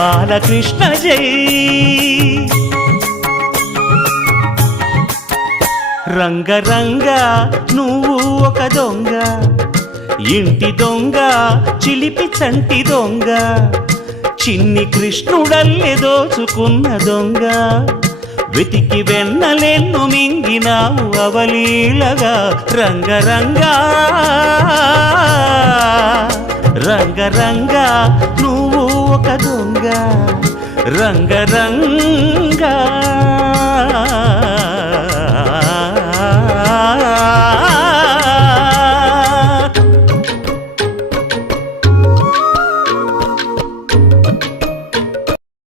బాలకృష్ణ జై. రంగరంగ నువ్వు ఒక దొంగ, ఇంటి దొంగ చిలిపి చంటి దొంగ, చిన్ని కృష్ణుడల్లె దోచుకున్న దొంగ, వెతికి వెన్నలెన్ను మింగినావు అవలీలగా. రంగరంగా రంగరంగా నువ్వు ఒక దొంగ, రంగరంగా.